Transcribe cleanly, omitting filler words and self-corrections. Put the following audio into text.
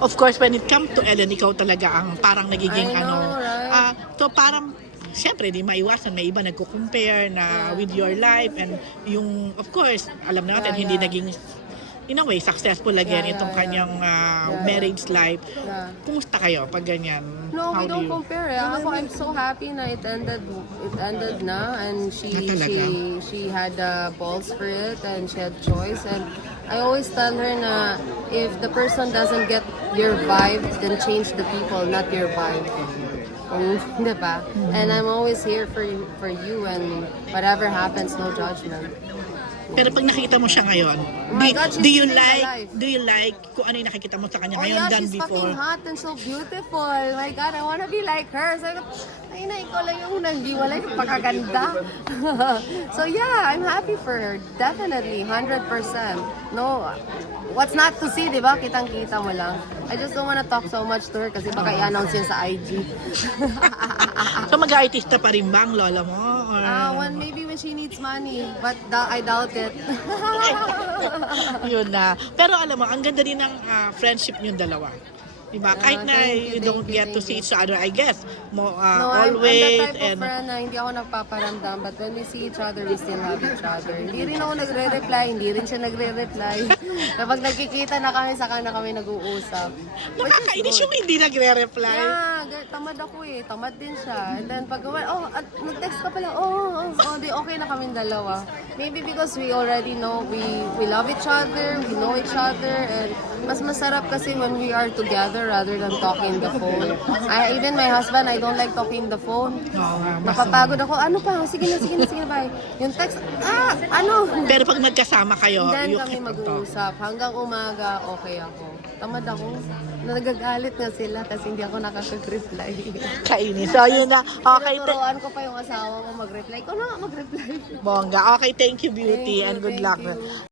Of course, when it comes to Ellen, ikaw talaga ang parang nagiging I know, right? so parang, siyempre, di maiwasan, may iba nagko-compare na with your life and yung, of course, alam natin, hindi naging, in a way, successful again itong kanyang marriage life. Yeah. Kumusta kayo pag ganyan? No, How we do don't you- compare. Ako, I'm so happy na it ended na, and she had balls for it, and she had choice. And I always tell her na if the person doesn't get your vibe, then change the people, not your vibe. Diba? And I'm always here for you, and whatever happens, no judgment. Pero pag nakita mo siya ngayon, Oh my God, she's living the life. do you like kung ano yung nakikita mo sa kanya Oh ngayon yeah, than she's before? fucking hot and so beautiful. My God, I wanna be like her. So, ay na, ikaw lang yung nanghiwalay ng pagkaganda. So yeah, I'm happy for her. Definitely, 100%. No, what's not to see, di ba? Kitang-kita mo lang. I just don't wanna talk so much to her kasi baka i-announce yun sa IG. So mag-artista pa rin ba ang lola mo? Or... Maybe when she needs money, but I doubt it. Yun na. Pero alam mo, ang ganda din ng friendship niyong dalawa. Diba? Kahit na you don't get to see each other, I guess, No, I'm always. the type of friend na hindi ako nagpaparamdam, but when we see each other, we still have each other. Hindi rin ako nagre-reply, hindi rin siya nagre-reply. Kapag nagkikita na kami, saka na kami nag-uusap. Nakakainis yung hindi nagre-reply. Yeah, tamad ako eh. Tamad din siya. And then pag nag-text ka pala, di okay na kaming dalawa. Maybe because we already know, we love each other, we know each other, and mas masarap kasi when we are together rather than talking the phone. Even my husband, I don't like talking the phone. Napapagod ako, ano pa? Sige na, bye. Yung text, ano? Pero pag magkasama kayo, Then you kami keep on talking. mag-uusap. Hanggang umaga, okay ako. Tamad ako. Nagagalit nga sila kasi hindi ako nakaka-reply. Kainis. So, yun na. Okay, Tinuturoan ko pa yung asawa ko mag-reply. Ikaw na nga mag-reply. bongga. Okay, thank you, beauty, Thank you, and good thank luck. you.